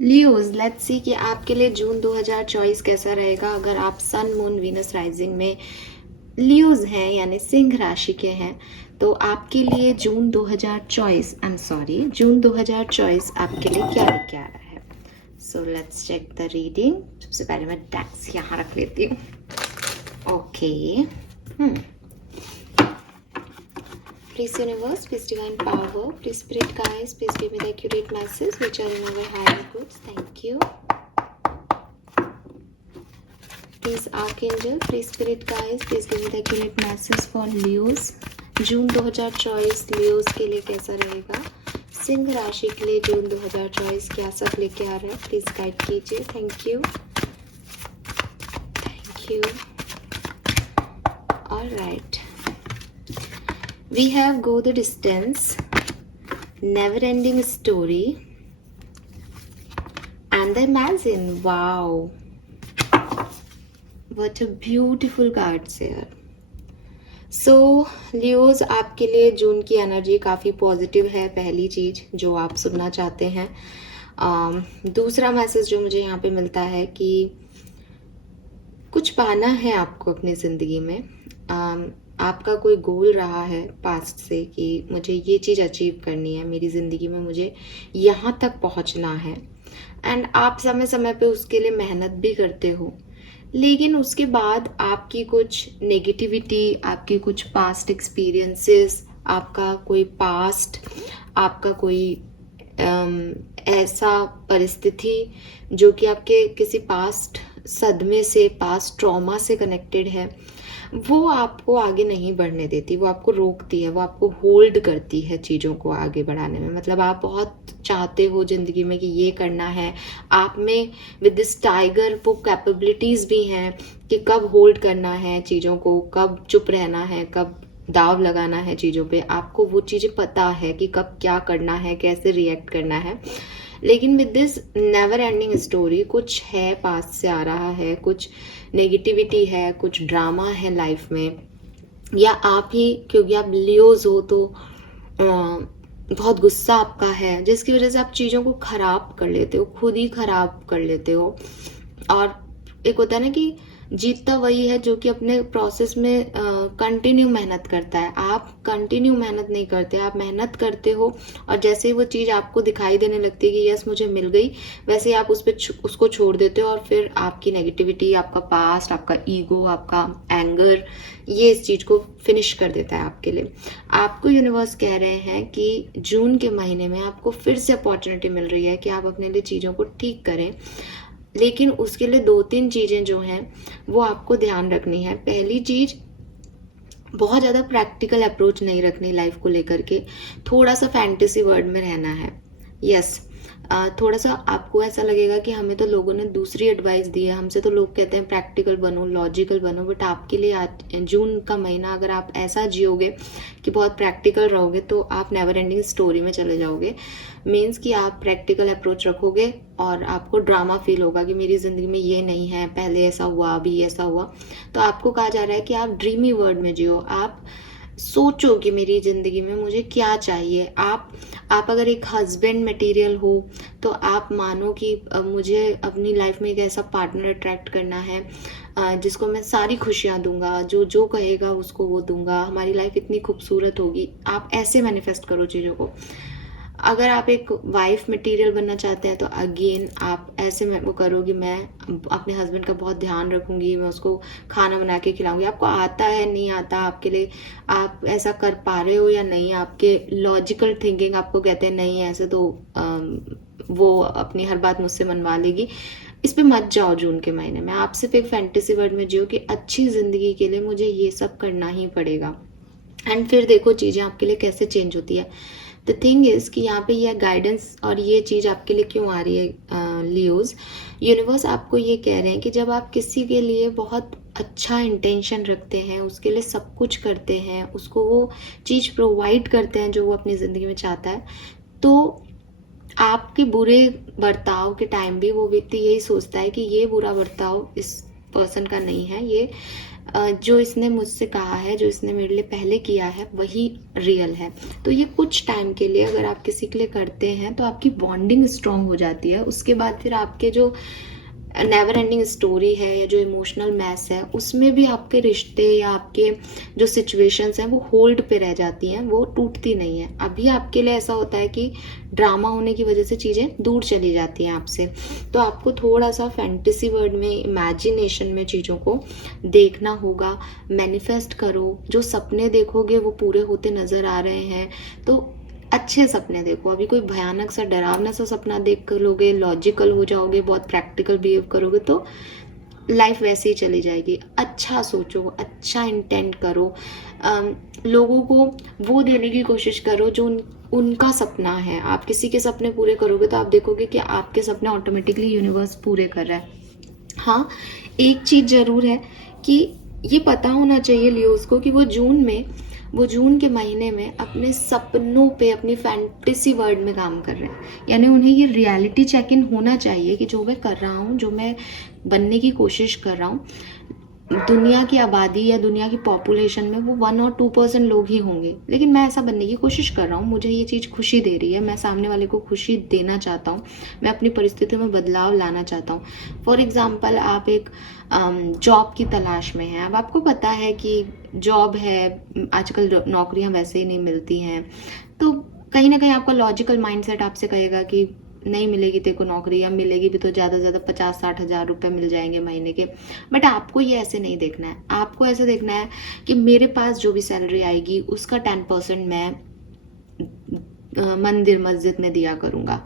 Leos, let's see कि आपके लिए जून 2024 कैसा रहेगा अगर आप सन मून वीनस राइजिंग में लियोज हैं यानी सिंह राशि के हैं। तो आपके लिए जून 2024 आपके लिए क्या लेके आ रहा है। So let's check the reading. सबसे पहले मैं डेक्स यहाँ रख लेती हूँ। Okay, Please universe, please divine power, please spirit guides, please give me the accurate message which are in our higher goods. Thank you. Please archangel, please spirit guides, please give me the accurate message for Leos. June 2024 Leos के लिए कैसा रहेगा। सिंह राशि के लिए जून 2024 क्या सब लेके आ रहा है, प्लीज गाइड कीजिए। Thank you, thank you. Alright, we have Go the Distance, Never Ending Story, and the Imagine. Wow, what a beautiful cards here. So Leos, आपके लिए जून की एनर्जी काफ़ी पॉजिटिव है, पहली चीज़ जो आप सुनना चाहते हैं। दूसरा मैसेज जो मुझे यहाँ पे मिलता है कि कुछ पाना है आपको अपनी ज़िंदगी में। आपका कोई गोल रहा है पास्ट से कि मुझे ये चीज़ अचीव करनी है मेरी ज़िंदगी में, मुझे यहाँ तक पहुँचना है, एंड आप समय समय पे उसके लिए मेहनत भी करते हो, लेकिन उसके बाद आपकी कुछ नेगेटिविटी, आपके कुछ पास्ट एक्सपीरियंसेस, आपका कोई पास्ट, आपका कोई ऐसा परिस्थिति जो कि आपके किसी पास्ट सदमे से, पास्ट ट्रॉमा से कनेक्टेड है, वो आपको आगे नहीं बढ़ने देती, वो आपको रोकती है, वो आपको होल्ड करती है चीज़ों को आगे बढ़ाने में। मतलब आप बहुत चाहते हो ज़िंदगी में कि ये करना है, आप में विद दिस टाइगर वो कैपेबिलिटीज़ भी हैं कि कब होल्ड करना है चीज़ों को, कब चुप रहना है, कब दाव लगाना है चीज़ों पे। आपको वो चीज़ें पता है कि कब क्या करना है, कैसे रिएक्ट करना है। लेकिन with this never ending story कुछ है, पास से आ रहा है, कुछ नेगेटिविटी है, कुछ ड्रामा है लाइफ में, या आप ही, क्योंकि आप लियोज हो तो बहुत गुस्सा आपका है, जिसकी वजह से आप चीज़ों को ख़राब कर लेते हो, खुद ही ख़राब कर लेते हो। और एक होता है ना कि जीतता वही है जो कि अपने प्रोसेस में कंटिन्यू मेहनत करता है। आप कंटिन्यू मेहनत नहीं करते, आप मेहनत करते हो और जैसे ही वो चीज़ आपको दिखाई देने लगती है कि यस मुझे मिल गई, वैसे ही आप उसको छोड़ देते हो और फिर आपकी नेगेटिविटी, आपका पास्ट, आपका ईगो, आपका एंगर, ये इस चीज़ को फिनिश कर देता है आपके लिए। आपको यूनिवर्स कह रहे हैं कि जून के महीने में आपको फिर से अपॉर्चुनिटी मिल रही है कि आप अपने लिए चीज़ों को ठीक करें, लेकिन उसके लिए 2-3 चीज़ें जो हैं वो आपको ध्यान रखनी है। पहली चीज़, बहुत ज़्यादा प्रैक्टिकल अप्रोच नहीं रखनी लाइफ को लेकर के, थोड़ा सा फैंटेसी वर्ल्ड में रहना है। यस, थोड़ा सा आपको ऐसा लगेगा कि हमें तो लोगों ने दूसरी एडवाइस दी है, हमसे तो लोग कहते हैं प्रैक्टिकल बनो, लॉजिकल बनो, बट आपके लिए आज जून का महीना अगर आप ऐसा जियोगे कि बहुत प्रैक्टिकल रहोगे तो आप नेवर एंडिंग स्टोरी में चले जाओगे। मीन्स कि आप प्रैक्टिकल अप्रोच रखोगे और आपको ड्रामा फील होगा कि मेरी ज़िंदगी में ये नहीं है, पहले ऐसा हुआ, अभी ऐसा हुआ। तो आपको कहा जा रहा है कि आप ड्रीमी वर्ल्ड में जियो, आप सोचो कि मेरी ज़िंदगी में मुझे क्या चाहिए। आप अगर एक हस्बैंड मटेरियल हो तो आप मानो कि मुझे अपनी लाइफ में एक ऐसा पार्टनर अट्रैक्ट करना है जिसको मैं सारी खुशियाँ दूंगा, जो जो कहेगा उसको वो दूंगा, हमारी लाइफ इतनी खूबसूरत होगी। आप ऐसे मैनिफेस्ट करो चीज़ों को। अगर आप एक वाइफ मटेरियल बनना चाहते हैं तो अगेन आप ऐसे में वो करो कि मैं अपने हस्बैंड का बहुत ध्यान रखूंगी, मैं उसको खाना बना के खिलाऊंगी। आपको आता है नहीं आता आपके लिए, आप ऐसा कर पा रहे हो या नहीं, आपके लॉजिकल थिंकिंग आपको कहते हैं नहीं ऐसे तो वो अपनी हर बात मुझसे मनवा लेगी। इस पे मत जाओ जून के महीने में। आप सिर्फ एक फैंटेसी वर्ल्ड में जियो कि अच्छी ज़िंदगी के लिए मुझे ये सब करना ही पड़ेगा, एंड फिर देखो चीज़ें आपके लिए कैसे चेंज होती है। द थिंग इज़ कि यहाँ पे यह गाइडेंस और ये चीज़ आपके लिए क्यों आ रही है लियोज, यूनिवर्स आपको ये कह रहे हैं कि जब आप किसी के लिए बहुत अच्छा इंटेंशन रखते हैं, उसके लिए सब कुछ करते हैं, उसको वो चीज़ प्रोवाइड करते हैं जो वो अपनी ज़िंदगी में चाहता है, तो आपके बुरे बर्ताव के टाइम भी वो व्यक्ति यही सोचता है कि ये बुरा बर्ताव इस पर्सन का नहीं है, ये जो इसने मुझसे कहा है, जो इसने मेरे लिए पहले किया है, वही रियल है। तो ये कुछ टाइम के लिए अगर आप किसी के लिए करते हैं तो आपकी बॉन्डिंग स्ट्रांग हो जाती है। उसके बाद फिर आपके जो नेवर एंडिंग स्टोरी है या जो इमोशनल मैस है, उसमें भी आपके रिश्ते या आपके जो सिचुएशंस हैं वो होल्ड पे रह जाती हैं, वो टूटती नहीं है। अभी आपके लिए ऐसा होता है कि ड्रामा होने की वजह से चीज़ें दूर चली जाती हैं आपसे। तो आपको थोड़ा सा फैंटेसी वर्ड में, इमेजिनेशन में चीज़ों को देखना होगा। मैनिफेस्ट करो, जो सपने देखोगे वो पूरे होते नज़र आ रहे हैं तो अच्छे सपने देखो। अभी कोई भयानक सा डरावना सा सपना देख कर लोगे, लॉजिकल हो जाओगे, बहुत प्रैक्टिकल बिहेव करोगे तो लाइफ वैसे ही चली जाएगी। अच्छा सोचो, अच्छा इंटेंट करो, लोगों को वो देने की कोशिश करो जो उनका सपना है। आप किसी के सपने पूरे करोगे तो आप देखोगे कि आपके सपने ऑटोमेटिकली यूनिवर्स पूरे कर रहा है। हाँ, एक चीज़ ज़रूर है कि ये पता होना चाहिए लियोज़ को कि वो जून के महीने में अपने सपनों पे, अपनी फैंटेसी वर्ल्ड में काम कर रहे हैं। यानी उन्हें ये रियलिटी चेक इन होना चाहिए कि जो मैं कर रहा हूँ, जो मैं बनने की कोशिश कर रहा हूँ, दुनिया की आबादी या दुनिया की पॉपुलेशन में वो 1 और 2% लोग ही होंगे, लेकिन मैं ऐसा बनने की कोशिश कर रहा हूँ। मुझे ये चीज़ खुशी दे रही है, मैं सामने वाले को खुशी देना चाहता हूँ, मैं अपनी परिस्थितियों में बदलाव लाना चाहता हूँ। फॉर एग्जाम्पल, आप एक जॉब की तलाश में हैं। अब आपको पता है कि जॉब है, आजकल नौकरियाँ वैसे ही नहीं मिलती हैं, तो कहीं ना कहीं आपका लॉजिकल माइंडसेट आपसे कहेगा कि नहीं मिलेगी तेरे को नौकरी, या मिलेगी भी तो ज़्यादा से ज़्यादा 50-60 हज़ार रुपये मिल जाएंगे महीने के। बट आपको ये ऐसे नहीं देखना है। आपको ऐसे देखना है कि मेरे पास जो भी सैलरी आएगी उसका 10% मैं मंदिर मस्जिद में दिया करूँगा,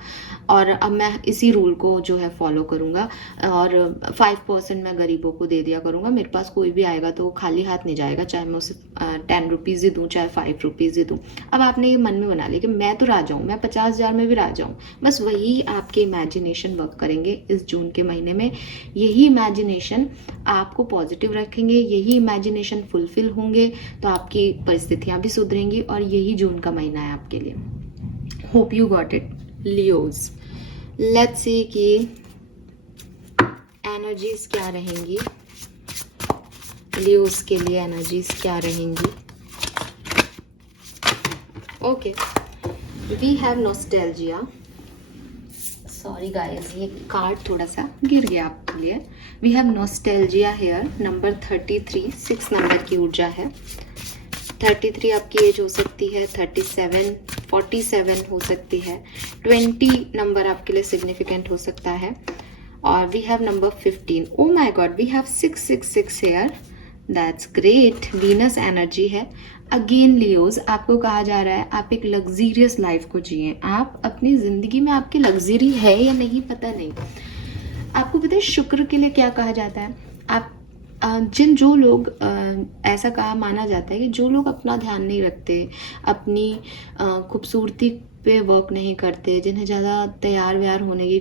और अब मैं इसी रूल को जो है फॉलो करूँगा, और 5% मैं गरीबों को दे दिया करूँगा। मेरे पास कोई भी आएगा तो वो खाली हाथ नहीं जाएगा, चाहे मैं उसे 10 रुपीज़ ही दूँ, चाहे 5 रुपीज़ ही दूँ। अब आपने ये मन में बना लिया कि मैं तो राजा हूँ, मैं 50,000 में भी राजा हूँ। बस वही आपके इमेजिनेशन वर्क करेंगे इस जून के महीने में। यही इमेजिनेशन आपको पॉजिटिव रखेंगे, यही इमेजिनेशन फुलफिल होंगे तो आपकी परिस्थितियाँ भी सुधरेंगी, और यही जून का महीना है आपके लिए। Hope you got it Leos. Let's see कि एनर्जीज क्या रहेंगी लियोज के लिए, एनर्जीज क्या रहेंगी। Okay, we have nostalgia. Sorry guys, ये कार्ड थोड़ा सा गिर गया आपके लिए। We have nostalgia here, number 33, 6 number की ऊर्जा है। 33 आपकी एज हो सकती है, 37, 47 हो सकती है, 20 नंबर आपके लिए सिग्निफिकेंट हो सकता है, और we have number 15। Oh my God, we have 666 here, that's great. Venus energy है। अगेन लियोज, आपको कहा जा रहा है आप एक लग्जीरियस लाइफ को जिए। आप अपनी जिंदगी में, आपकी लग्जरी है या नहीं पता नहीं। आपको पता है शुक्र के लिए क्या कहा जाता है? आप जो लोग, ऐसा कहा माना जाता है कि जो लोग अपना ध्यान नहीं रखते, अपनी खूबसूरती पे वर्क नहीं करते, जिन्हें ज़्यादा तैयार व्यार होने की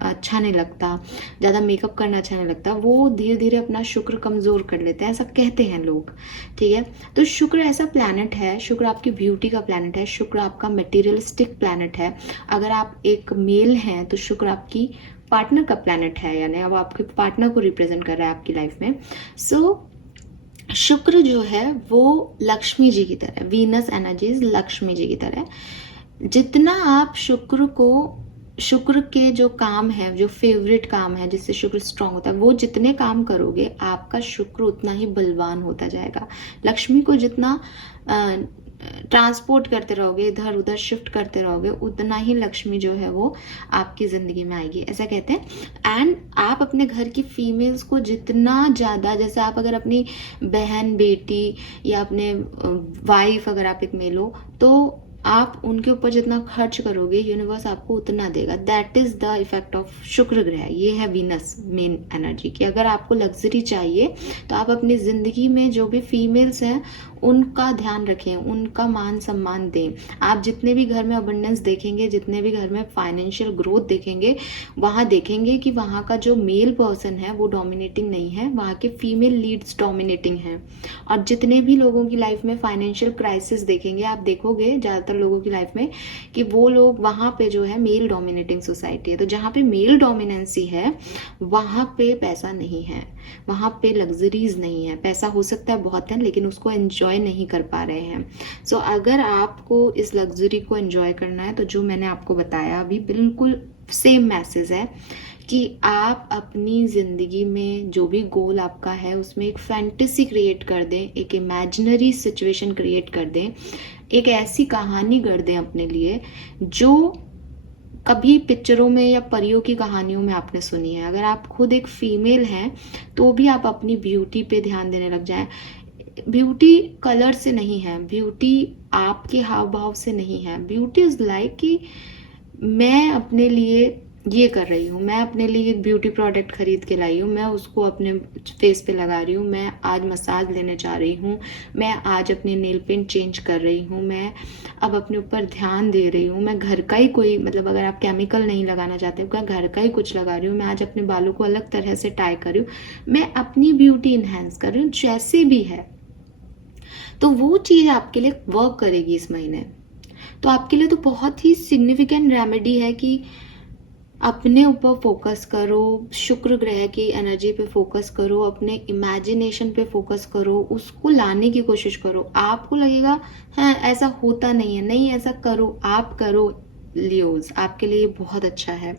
अच्छा नहीं लगता, ज़्यादा मेकअप करना अच्छा नहीं लगता, वो धीरे धीरे अपना शुक्र कमज़ोर कर लेते हैं, ऐसा कहते हैं लोग। ठीक है, तो शुक्र ऐसा प्लैनेट है, शुक्र आपकी ब्यूटी का प्लैनेट है, शुक्र आपका मटेरियलिस्टिक प्लैनेट है। अगर आप एक मेल हैं तो शुक्र आपकी पार्टनर का प्लैनेट है, यानी अब आपके पार्टनर को रिप्रेजेंट कर रहा है आपकी लाइफ में। सो शुक्र जो है वो लक्ष्मी जी की तरह, वीनस एनर्जीज लक्ष्मी जी की तरह। जितना आप शुक्र के जो काम है, जो फेवरेट काम है जिससे शुक्र स्ट्रांग होता है, वो जितने काम करोगे आपका शुक्र उतना ही बलवान होता जाएगा। लक्ष्मी को जितना ट्रांसपोर्ट करते रहोगे, इधर उधर शिफ्ट करते रहोगे, उतना ही लक्ष्मी जो है वो आपकी ज़िंदगी में आएगी, ऐसा कहते हैं। एंड आप अपने घर की फीमेल्स को जितना ज़्यादा, जैसे आप अगर अपनी बहन, बेटी या अपने वाइफ, अगर आप एक मेल हो, तो आप उनके ऊपर जितना खर्च करोगे यूनिवर्स आपको उतना देगा। That is the effect of शुक्र ग्रह। ये है वीनस मेन एनर्जी की। अगर आपको लग्जरी चाहिए तो आप अपनी जिंदगी में जो भी फीमेल्स हैं उनका ध्यान रखें, उनका मान सम्मान दें। आप जितने भी घर में अबंडेंस देखेंगे, जितने भी घर में फाइनेंशियल ग्रोथ देखेंगे, वहाँ देखेंगे कि वहाँ का जो मेल पर्सन है वो डोमिनेटिंग नहीं है, वहाँ के फीमेल लीड्स डोमिनेटिंग हैं। और जितने भी लोगों की लाइफ में फाइनेंशियल क्राइसिस देखेंगे, आप देखोगे ज़्यादातर लोगों की लाइफ में कि वो लोग वहाँ पे जो है मेल डोमिनेटिंग सोसाइटी है। तो जहाँ पे मेल डोमिनेंसी है वहाँ पे पैसा नहीं है, वहाँ पे लग्जरीज नहीं है। पैसा हो सकता है बहुत है, लेकिन उसको एंजॉय नहीं कर पा रहे हैं। सो अगर आपको इस लग्जरी को एंजॉय करना है तो जो मैंने आपको बताया अभी बिल्कुल सेम मैसेज है कि आप अपनी ज़िंदगी में जो भी गोल आपका है उसमें एक फैंटेसी क्रिएट कर दें, एक इमेजिनरी सिचुएशन क्रिएट कर दें, एक ऐसी कहानी गढ़ दें अपने लिए जो कभी पिक्चरों में या परियों की कहानियों में आपने सुनी है। अगर आप खुद एक फीमेल हैं तो भी आप अपनी ब्यूटी पे ध्यान देने लग जाएं। ब्यूटी कलर से नहीं है, ब्यूटी आपके हाव भाव से नहीं है। ब्यूटी इज लाइक कि मैं अपने लिए ये कर रही हूँ, मैं अपने लिए एक ब्यूटी प्रोडक्ट खरीद के लाई हूँ, मैं उसको अपने फेस पे लगा रही हूँ, मैं आज मसाज लेने जा रही हूँ, मैं आज अपने नेल पेंट चेंज कर रही हूँ, मैं अब अपने ऊपर ध्यान दे रही हूँ, मैं घर का ही कोई मतलब अगर आप केमिकल नहीं लगाना चाहते हो, मैं घर का ही कुछ लगा रही हूँ, मैं आज अपने बालों को अलग तरह से टाई कर रही हूँ, मैं अपनी ब्यूटी इन्हेंस कर रही हूँ जैसे भी है। तो वो चीज़ आपके लिए वर्क करेगी इस महीने। तो आपके लिए तो बहुत ही सिग्निफिकेंट रेमेडी है कि अपने ऊपर फोकस करो, शुक्र ग्रह की एनर्जी पे फोकस करो, अपने इमेजिनेशन पे फोकस करो, उसको लाने की कोशिश करो। आपको लगेगा हाँ ऐसा होता नहीं है, नहीं ऐसा करो, आप करो। लियोज आपके लिए बहुत अच्छा है।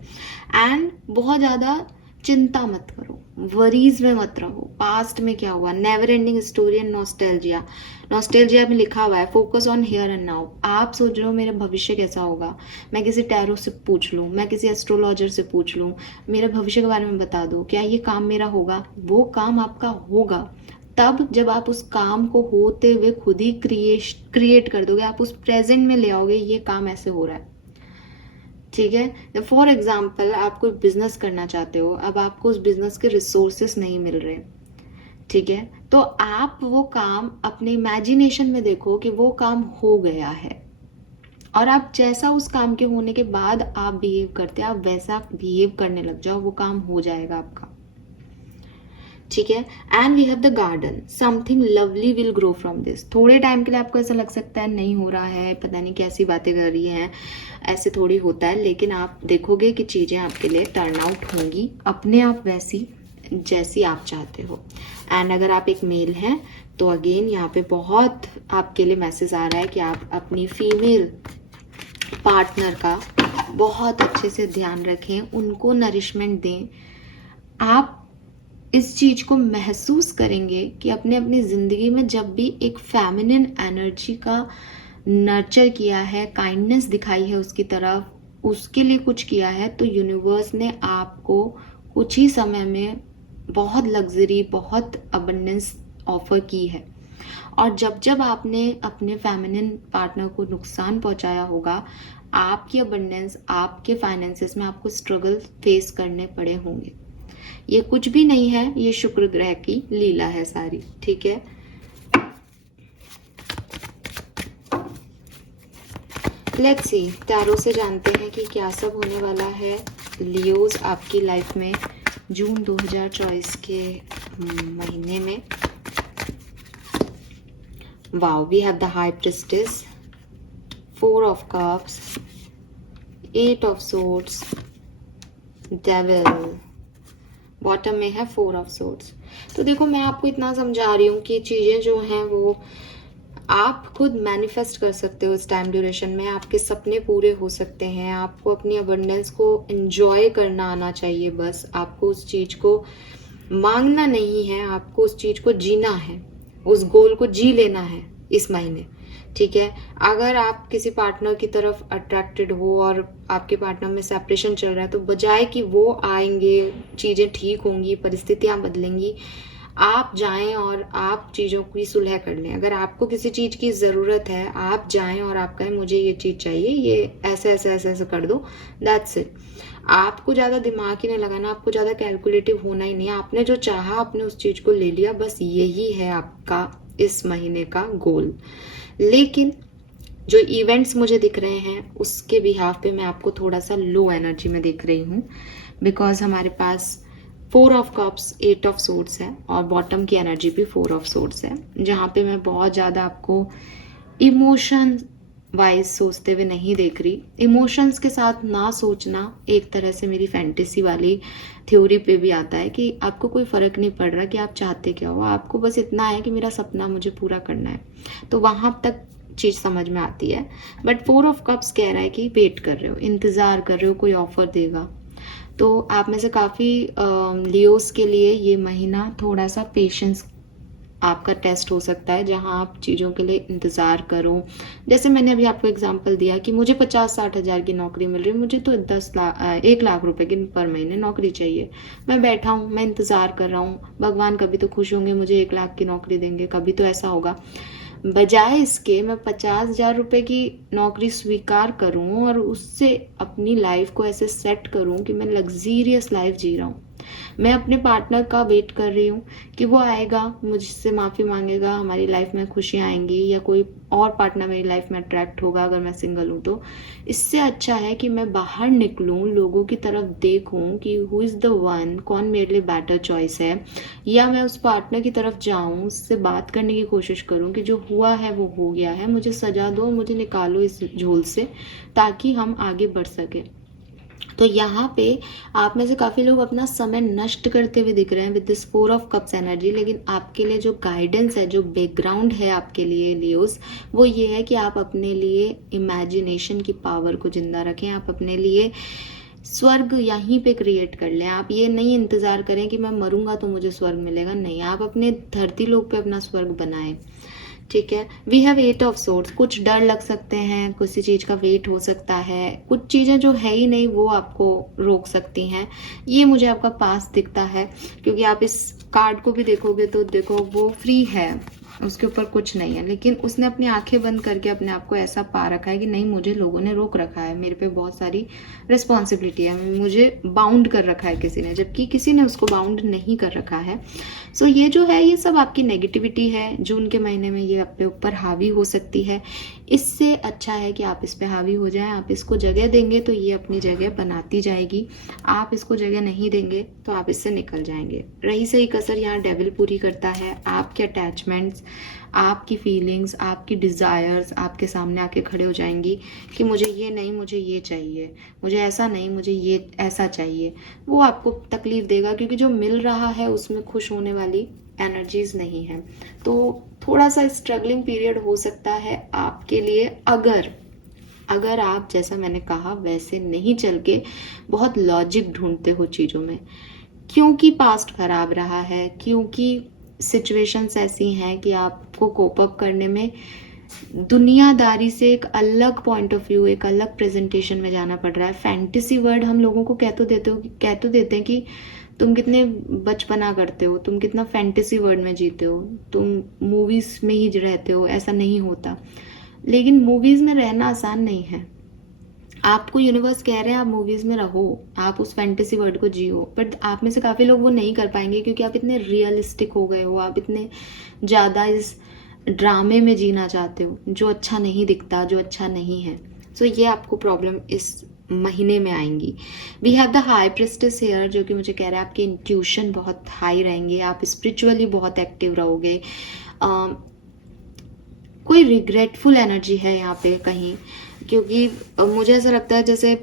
एंड बहुत ज़्यादा चिंता मत करो, वरीज में मत रहो। पास्ट में क्या हुआ, never ending story and nostalgia. Nostalgia में लिखा हुआ है focus on here and now. आप सोच रहे हो मेरा भविष्य कैसा होगा, मैं किसी टैरो से पूछ लूँ, मैं किसी एस्ट्रोलॉजर से पूछ लूँ, मेरे भविष्य के बारे में बता दो, क्या ये काम मेरा होगा? वो काम आपका होगा तब जब आप उस काम को होते हुए खुद ही क्रिएट कर दोगे, आप उस प्रेजेंट में ले आओगे ये काम ऐसे हो रहा है। ठीक है, फॉर एग्जाम्पल आप कोई बिजनेस करना चाहते हो, अब आपको उस बिजनेस के रिसोर्सेस नहीं मिल रहे, ठीक है, तो आप वो काम अपने इमेजिनेशन में देखो कि वो काम हो गया है, और आप जैसा उस काम के होने के बाद आप बिहेव करते हैं, आप वैसा बिहेव करने लग जाओ, वो काम हो जाएगा आपका। ठीक है, and we have the garden, something lovely will grow from this. थोड़े टाइम के लिए आपको ऐसा लग सकता है नहीं हो रहा है, पता नहीं कैसी बातें कर रही हैं, ऐसे थोड़ी होता है, लेकिन आप देखोगे कि चीज़ें आपके लिए टर्न आउट होंगी अपने आप वैसी जैसी आप चाहते हो। एंड अगर आप एक मेल हैं तो अगेन यहाँ पे बहुत आपके लिए मैसेज आ रहा है कि आप अपनी फीमेल पार्टनर का बहुत अच्छे से ध्यान रखें, उनको नरिशमेंट दें। आप इस चीज को महसूस करेंगे कि अपने अपनी जिंदगी में जब भी एक फेमिनिन एनर्जी का नर्चर किया है, काइंडनेस दिखाई है उसकी तरफ, उसके लिए कुछ किया है, तो यूनिवर्स ने आपको कुछ ही समय में बहुत लग्जरी, बहुत अबंडेंस ऑफर की है। और जब जब आपने अपने फेमिनिन पार्टनर को नुकसान पहुंचाया होगा, आपकी अबंडेंस, आपके फाइनेंसेस में आपको स्ट्रगल फेस करने पड़े होंगे। ये कुछ भी नहीं है, ये शुक्र ग्रह की लीला है सारी। ठीक है, लेट्स सी, टैरो से जानते हैं कि क्या सब होने वाला है लियोज आपकी लाइफ में जून 2024 के महीने में। Wow, we have the high priestess, 4 of cups, 8 of swords, devil, bottom में है 4 ऑफ सोर्ड्स। तो देखो, मैं आपको इतना समझा रही हूँ कि चीज़ें जो हैं वो आप खुद मैनिफेस्ट कर सकते हो इस टाइम ड्यूरेशन में। आपके सपने पूरे हो सकते हैं। आपको अपनी अबंडेंस को एंजॉय करना आना चाहिए। बस आपको उस चीज़ को मांगना नहीं है, आपको उस चीज़ को जीना है, उस गोल को जी लेना है इस महीने। ठीक है, अगर आप किसी पार्टनर की तरफ अट्रैक्टेड हो और आपके पार्टनर में सेपरेशन चल रहा है, तो बजाय कि वो आएंगे, चीज़ें ठीक होंगी, परिस्थितियां बदलेंगी, आप जाएं और आप चीज़ों की सुलह कर लें। अगर आपको किसी चीज़ की ज़रूरत है, आप जाएं और आप कहें मुझे ये चीज़ चाहिए, ये ऐसे ऐसे ऐसे ऐसे कर दो, दैट्स इट। आपको ज़्यादा दिमाग ही नहीं लगाना, आपको ज़्यादा कैलकुलेटिव होना ही नहीं। आपने जो चाहा, आपने उस चीज़ को ले लिया, बस यही है आपका इस महीने का गोल। लेकिन जो इवेंट्स मुझे दिख रहे हैं उसके बिहाफ पे मैं आपको थोड़ा सा लो एनर्जी में देख रही हूँ, बिकॉज हमारे पास 4 ऑफ कप्स, 8 ऑफ सोर्ड्स है और बॉटम की एनर्जी भी 4 ऑफ सोर्ड्स है, जहाँ पे मैं बहुत ज़्यादा आपको इमोशन वाइज सोचते हुए नहीं देख रही। इमोशंस के साथ ना सोचना एक तरह से मेरी फैंटेसी वाली थ्योरी पे भी आता है कि आपको कोई फ़र्क नहीं पड़ रहा कि आप चाहते क्या हो, आपको बस इतना है कि मेरा सपना मुझे पूरा करना है, तो वहाँ तक चीज़ समझ में आती है। बट 4 ऑफ कप्स कह रहा है कि वेट कर रहे हो, इंतज़ार कर रहे हो, कोई ऑफर देगा। तो आप में से काफ़ी लियोस के लिए ये महीना थोड़ा सा पेशेंस आपका टेस्ट हो सकता है, जहां आप चीज़ों के लिए इंतज़ार करो। जैसे मैंने अभी आपको एग्जांपल दिया कि मुझे 50-60 हज़ार की नौकरी मिल रही है, मुझे तो 1 लाख रुपए की पर महीने नौकरी चाहिए। मैं बैठा हूँ, मैं इंतज़ार कर रहा हूँ, भगवान कभी तो खुश होंगे, मुझे 1 लाख की नौकरी देंगे, कभी तो ऐसा होगा। बजाय इसके मैं 50,000 रुपए की नौकरी स्वीकार करूं और उससे अपनी लाइफ को ऐसे सेट करूं कि मैं लग्जीरियस लाइफ जी रहा हूं। मैं अपने पार्टनर का वेट कर रही हूँ कि वो आएगा, मुझसे माफ़ी मांगेगा, हमारी लाइफ में खुशियाँ आएंगी, या कोई और पार्टनर मेरी लाइफ में अट्रैक्ट होगा अगर मैं सिंगल हूँ तो। इससे अच्छा है कि मैं बाहर निकलूँ, लोगों की तरफ देखूँ कि हु इज़ द वन, कौन मेरे लिए बेटर चॉइस है, या मैं उस पार्टनर की तरफ जाऊँ, उससे बात करने की कोशिश करूँ कि जो हुआ है वो हो गया है, मुझे सजा दो, मुझे निकालो इस झोल से, ताकि हम आगे बढ़ सकें। तो यहाँ पे आप में से काफ़ी लोग अपना समय नष्ट करते हुए दिख रहे हैं with this 4 of cups energy. लेकिन आपके लिए जो गाइडेंस है, जो बैकग्राउंड है आपके लिए लियोस, वो ये है कि आप अपने लिए इमेजिनेशन की पावर को जिंदा रखें। आप अपने लिए स्वर्ग यहीं पे क्रिएट कर लें। आप ये नहीं इंतज़ार करें कि मैं मरूंगा तो मुझे स्वर्ग मिलेगा, नहीं, आप अपने धरती लोक पे अपना स्वर्ग बनाएं। ठीक है। We have 8 of swords. कुछ डर लग सकते हैं, किसी चीज़ का वेट हो सकता है, कुछ चीज़ें जो है ही नहीं वो आपको रोक सकती हैं। ये मुझे आपका पास दिखता है, क्योंकि आप इस कार्ड को भी देखोगे तो देखो वो फ्री है, उसके ऊपर कुछ नहीं है, लेकिन उसने अपनी आंखें बंद करके अपने आप को ऐसा पा रखा है कि नहीं, मुझे लोगों ने रोक रखा है, मेरे पे बहुत सारी रिस्पॉन्सिबिलिटी है, मुझे बाउंड कर रखा है किसी ने, जबकि किसी ने उसको बाउंड नहीं कर रखा है। सो ये जो है ये सब आपकी नेगेटिविटी है, जून के महीने में ये आपके ऊपर हावी हो सकती है। इससे अच्छा है कि आप इस पे हावी हो जाएं। आप इसको जगह देंगे तो ये अपनी जगह बनाती जाएगी, आप इसको जगह नहीं देंगे तो आप इससे निकल जाएंगे। रही सही कसर यहाँ डेविल पूरी करता है। आपके अटैचमेंट्स, आपकी फीलिंग्स, आपकी डिज़ायर्स आपके सामने आके खड़े हो जाएंगी कि मुझे ये नहीं, मुझे ये चाहिए, मुझे ऐसा नहीं, मुझे ये ऐसा चाहिए। वो आपको तकलीफ देगा, क्योंकि जो मिल रहा है उसमें खुश होने वाली एनर्जीज नहीं है। तो थोड़ा सा स्ट्रगलिंग पीरियड हो सकता है आपके लिए, अगर आप, जैसा मैंने कहा, वैसे नहीं चल के बहुत लॉजिक ढूंढते हो चीज़ों में। क्योंकि पास्ट खराब रहा है, क्योंकि सिचुएशंस ऐसी हैं कि आपको कोप अप करने में दुनियादारी से एक अलग पॉइंट ऑफ व्यू, एक अलग प्रेजेंटेशन में जाना पड़ रहा है। फैंटेसी वर्ड हम लोगों को कह तो देते हैं कि तुम कितने बचपना करते हो, तुम कितना फैंटेसी वर्ल्ड में जीते हो, तुम मूवीज में ही रहते हो। ऐसा नहीं होता, लेकिन मूवीज में रहना आसान नहीं है। आपको यूनिवर्स कह रहे हैं आप मूवीज में रहो, आप उस फैंटेसी वर्ल्ड को जियो, बट आप में से काफी लोग वो नहीं कर पाएंगे, क्योंकि आप इतने रियलिस्टिक हो गए हो, आप इतने ज्यादा इस ड्रामे में जीना चाहते हो जो अच्छा नहीं दिखता, जो अच्छा नहीं है। सो ये आपको प्रॉब्लम इस महीने में आएंगी। We have the high priestess here, जो कि मुझे कह रहा है आपके इंट्यूशन बहुत हाई रहेंगे, आप स्पिरिचुअली बहुत एक्टिव रहोगे। कोई रिग्रेटफुल एनर्जी है यहाँ पे कहीं, क्योंकि मुझे ऐसा लगता है जैसे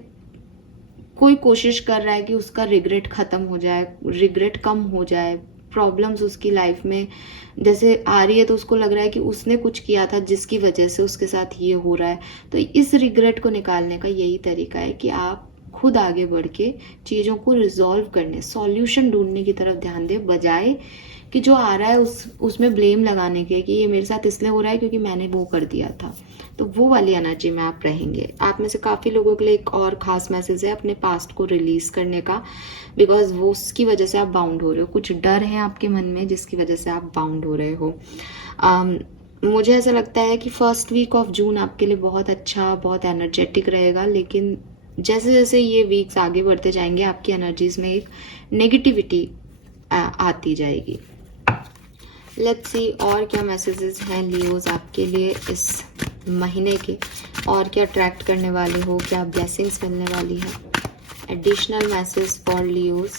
कोई कोशिश कर रहा है कि उसका रिग्रेट खत्म हो जाए, रिग्रेट कम हो जाए। प्रॉब्लम्स उसकी लाइफ में जैसे आ रही है तो उसको लग रहा है कि उसने कुछ किया था जिसकी वजह से उसके साथ ये हो रहा है। तो इस रिग्रेट को निकालने का यही तरीका है कि आप खुद आगे बढ़ के चीज़ों को रिजॉल्व करने, सॉल्यूशन ढूंढने की तरफ ध्यान दें, बजाय कि जो आ रहा है उसमें ब्लेम लगाने के कि ये मेरे साथ इसलिए हो रहा है क्योंकि मैंने वो कर दिया था। तो वो वाली एनर्जी में आप रहेंगे। आप में से काफ़ी लोगों के लिए एक और ख़ास मैसेज है अपने पास्ट को रिलीज़ करने का, बिकॉज वो उसकी वजह से आप बाउंड हो रहे हो। कुछ डर है आपके मन में जिसकी वजह से आप बाउंड हो रहे हो। मुझे ऐसा लगता है कि फर्स्ट वीक ऑफ जून आपके लिए बहुत अच्छा, बहुत एनर्जेटिक रहेगा, लेकिन जैसे जैसे ये वीक्स आगे बढ़ते जाएंगे आपकी एनर्जीज में एक नेगेटिविटी आती जाएगी। लेट्स सी और क्या मैसेजेस हैं लियोज आपके लिए इस महीने के, और क्या अट्रैक्ट करने वाले हो, क्या ब्लेसिंग्स मिलने वाली है। Additional message for Leos,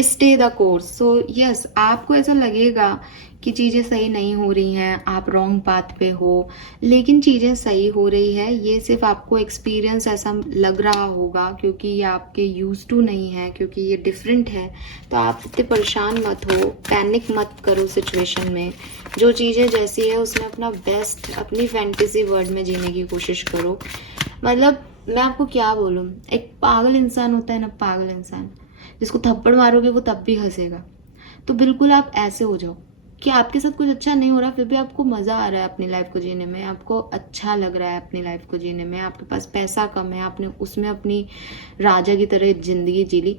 stay the course. So yes, आपको ऐसा लगेगा कि चीज़ें सही नहीं हो रही हैं, आप रॉन्ग पाथ पे हो, लेकिन चीज़ें सही हो रही है। ये सिर्फ आपको एक्सपीरियंस ऐसा लग रहा होगा क्योंकि ये आपके यूज टू नहीं है, क्योंकि ये डिफरेंट है। तो आप इतने परेशान मत हो, पैनिक मत करो सिचुएशन में। जो चीज़ें जैसी है उसमें अपना बेस्ट, अपनी फैंटेसी वर्ल्ड में जीने की कोशिश करो। मतलब मैं आपको क्या बोलूँ, एक पागल इंसान होता है ना, पागल इंसान जिसको थप्पड़ मारोगे वो तब भी हंसेगा। तो बिल्कुल आप ऐसे हो जाओ कि आपके साथ कुछ अच्छा नहीं हो रहा, फिर भी आपको मज़ा आ रहा है अपनी लाइफ को जीने में, आपको अच्छा लग रहा है अपनी लाइफ को जीने में, आपके पास पैसा कम है, आपने उसमें अपनी राजा की तरह ज़िंदगी जी ली।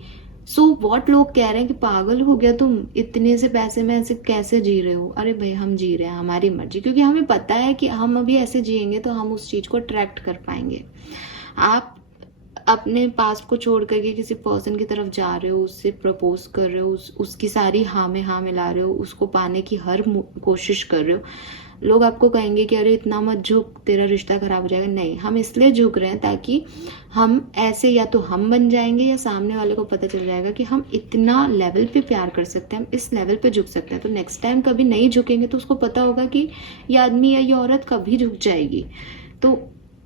सो वॉट लोग कह रहे हैं कि पागल हो गया तुम, इतने से पैसे में ऐसे कैसे जी रहे हो। अरे भाई, हम जी रहे हैं हमारी मर्जी, क्योंकि हमें पता है कि हम अभी ऐसे जिएंगे तो हम उस चीज़ को अट्रैक्ट कर पाएंगे। आप अपने पास्ट को छोड़ करके किसी पर्सन की तरफ जा रहे हो, उससे प्रपोज कर रहे हो, उसकी सारी हाँ में हाँ मिला रहे हो, उसको पाने की हर कोशिश कर रहे हो। लोग आपको कहेंगे कि अरे इतना मत झुक, तेरा रिश्ता खराब हो जाएगा। नहीं, हम इसलिए झुक रहे हैं ताकि हम ऐसे या तो हम बन जाएंगे या सामने वाले को पता चल जाएगा कि हम इतना लेवल पे प्यार कर सकते हैं, हम इस लेवल पे झुक सकते हैं। तो नेक्स्ट टाइम कभी नहीं झुकेंगे तो उसको पता होगा कि ये आदमी या ये औरत कभी झुक जाएगी। तो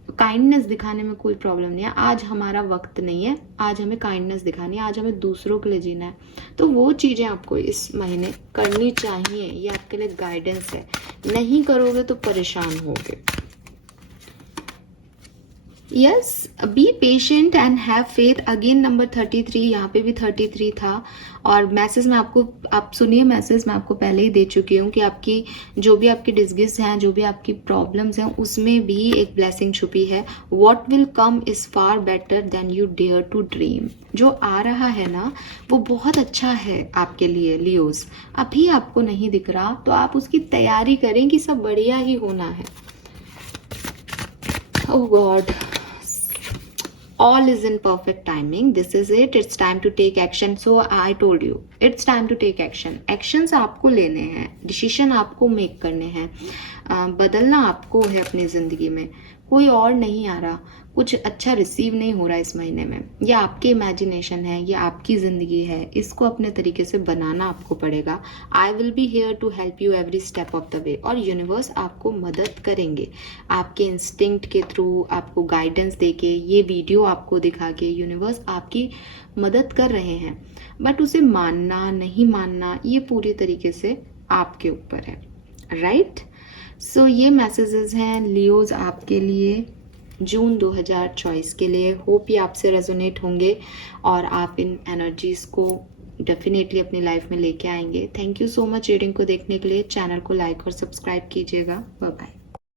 काइंडनेस दिखाने में कोई प्रॉब्लम नहीं है। आज हमारा वक्त नहीं है, आज हमें काइंडनेस दिखानी है, आज हमें दूसरों के लिए जीना है। तो वो चीज़ें आपको इस महीने करनी चाहिए, ये आपके लिए गाइडेंस है। नहीं करोगे तो परेशान होगे। Yes, be patient and have faith. Again number 33, यहाँ पे भी 33 था। और मैसेज में आपको, आप सुनिए मैसेज मैं आपको पहले ही दे चुकी हूँ कि आपकी जो भी आपकी डिस्गिस हैं, जो भी आपकी प्रॉब्लम्स हैं, उसमें भी एक ब्लेसिंग छुपी है। What will come is far better than you dare to dream. जो आ रहा है ना वो बहुत अच्छा है आपके लिए लियोज। अभी आपको नहीं दिख रहा तो आप उसकी तैयारी करें कि सब बढ़िया ही होना है। ओह God, all is in perfect timing. This is it. It's time to take action. So I told you, it's time to take action. Actions आपको लेने हैं, डिसीजन आपको मेक करने हैं, बदलना आपको है अपनी ज़िंदगी में। कोई और नहीं आ रहा, कुछ अच्छा रिसीव नहीं हो रहा इस महीने में। ये आपकी इमेजिनेशन है, ये आपकी ज़िंदगी है, इसको अपने तरीके से बनाना आपको पड़ेगा। I will be here to help you every step of the way. और यूनिवर्स आपको मदद करेंगे आपके इंस्टिंक्ट के थ्रू, आपको गाइडेंस देके, ये वीडियो आपको दिखा के यूनिवर्स आपकी मदद कर रहे हैं। बट उसे मानना नहीं मानना ये पूरी तरीके से आपके ऊपर है, राइट? सो ये मैसेजेस हैं लियोज आपके लिए जून 2024 के लिए। होप ये आपसे रेजोनेट होंगे और आप इन एनर्जीज को डेफिनेटली अपनी लाइफ में लेके आएंगे। Thank you so much reading को देखने के लिए। चैनल को लाइक और सब्सक्राइब कीजिएगा। Bye bye.